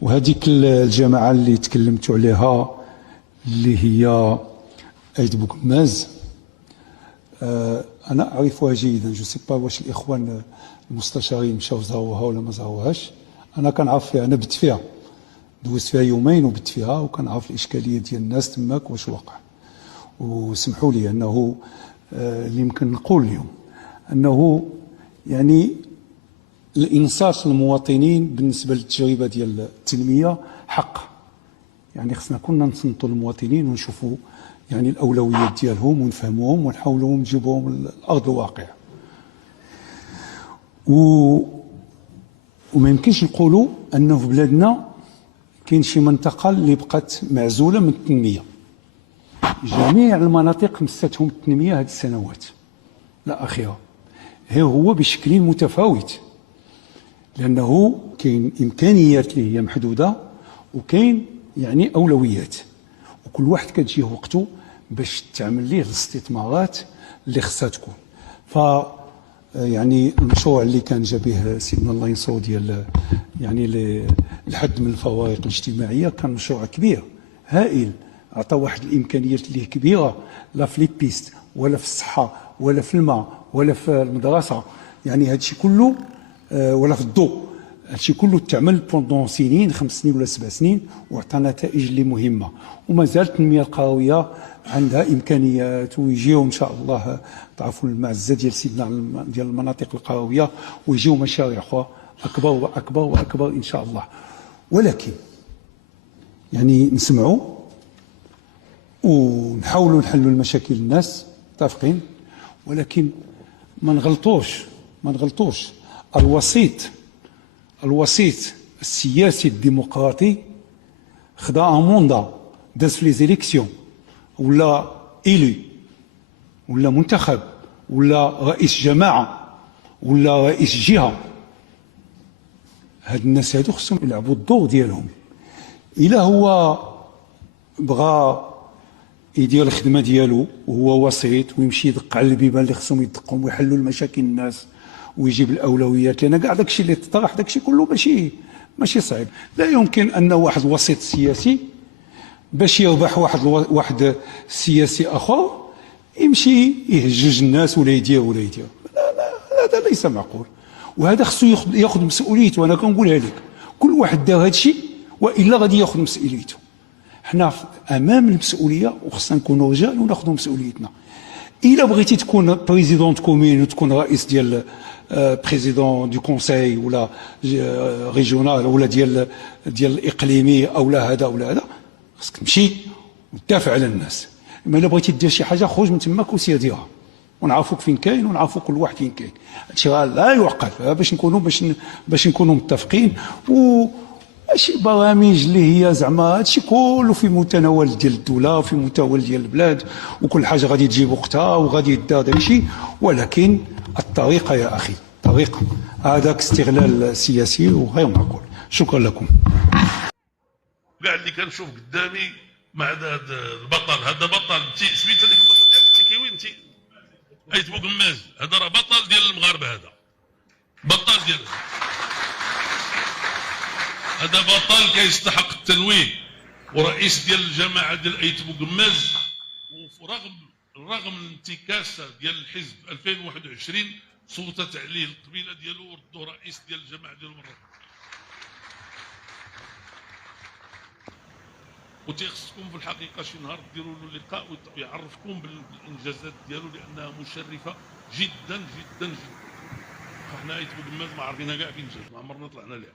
وهذيك الجماعة اللي تكلمتوا عليها اللي هي أيد بوكماز، أنا أعرفها جيدا. جو سي با واش الإخوان المستشارين مشاو زاروها ولا ما زاروهاش. أنا كنعرف فيها، أنا بت فيها، دوزت فيها يومين وبت فيها، وكنعرف الإشكالية ديال الناس تماك واش وقع. وسمحوا لي أنه اللي يمكن نقول اليوم أنه يعني الإنصات للمواطنين بالنسبة للتجربة ديال التنمية حق. يعني خصنا كنا نصنتوا المواطنين ونشوفوا يعني الأولويات ديالهم ونفهموهم ونحاولوا نجيبوهم لأرض الواقع. وما يمكنش نقولوا أنه في بلادنا كاين شي منطقة اللي بقات معزولة من التنمية. جميع المناطق مستهم التنمية هذه السنوات لا أخيرا، هو بشكل متفاوت، لأنه كاين إمكانيات اللي هي محدودة وكاين يعني أولويات، وكل واحد كتجيه وقته باش تعمل ليه الاستثمارات اللي خصها تكون. ف يعني المشروع اللي كان جا به سيدنا الله ينصرو ديال يعني الحد من الفوارق الاجتماعية كان مشروع كبير هائل، عطى واحد الإمكانيات اللي كبيرة، لا في لي بيست ولا في الصحة ولا في الماء ولا في المدرسة، يعني هادشي كله ولا في الضوء، هادشي كله تعمل بوندون سنين، 5 سنين ولا 7 سنين، وعطى نتائج اللي مهمة. وما زالت التنمية القروية عندها إمكانيات، ويجيو إن شاء الله تعرفوا المعزة ديال سيدنا ديال المناطق القروية، ويجيو مشاريع أخرى أكبر وأكبر وأكبر إن شاء الله. ولكن يعني نسمعوا ونحاولوا نحلوا المشاكل الناس متفقين، ولكن ما نغلطوش. الوسيط السياسي الديمقراطي خدا ان موندا، داز في لي زيليكسيون، ولا إيلي ولا منتخب ولا رئيس جماعة ولا رئيس جهة. هاد الناس هادو خصهم يلعبوا الدور ديالهم. إلا هو بغى يدير الخدمة ديالو وهو وسيط ويمشي يدق على البيبان اللي خصهم يدقوا ويحلوا المشاكل الناس ويجيب الأولويات، لأن كاع داكشي اللي تطرح داكشي كله ماشي صعيب. لا يمكن أن واحد وسيط سياسي باش يربح واحد سياسي آخر يمشي يهجج الناس ولا يدير. لا، هذا ليس معقول، وهذا خصو ياخذ مسؤوليته. وانا كنقولها لك، كل واحد دار هذا الشيء والا غادي ياخذ مسؤوليته. حنا امام المسؤوليه وخصنا نكونوا رجال وناخذوا مسؤوليتنا. الا بغيتي تكون بريزيدون كومين وتكون رئيس ديال بريزيدون دو كونساي ولا ريجيونال ولا ديال الاقليمي او لا هذا ولا هذا، خصك تمشي وتدافع على الناس. اما الا بغيتي دير شي حاجه خرج من تماك وسير ديرها، ونعرفوك فين كاين ونعرفوا كل واحد فين كاين. هادشي لا يعقل، باش نكونوا متفقين. وماشي برامج اللي هي زعما هادشي كله في متناول ديال الدوله وفي متناول ديال البلاد، وكل حاجه غادي تجيب وقتها وغادي يدار داكشي، ولكن الطريقه يا اخي، الطريقه هذاك استغلال سياسي وغير معقول. شكرا لكم. كاع اللي كنشوف قدامي مع هذا البطل، هذا بطل. انت سميت هذيك البلاصه ديالك انت كيوين؟ انت ايت بوغماز، هذا راه بطل ديال المغاربه، هذا بطل ديال هذا بطل كيستحق التنويه، ورئيس ديال الجماعه ديال ايت بوغماز. رغم الانتكاسه ديال الحزب 2021 صوتت عليه القبيله ديالو وردوا رئيس ديال الجماعه ديالو مره. وتيخصكم في الحقيقه شي نهار ديروا له لقاء ويعرفكم بالانجازات ديالو، لانها مشرفه جدا جدا جدا. فاحنا ايت بوغماز ما عرفينها كاع فين جات، ما عمرنا طلعنا لها.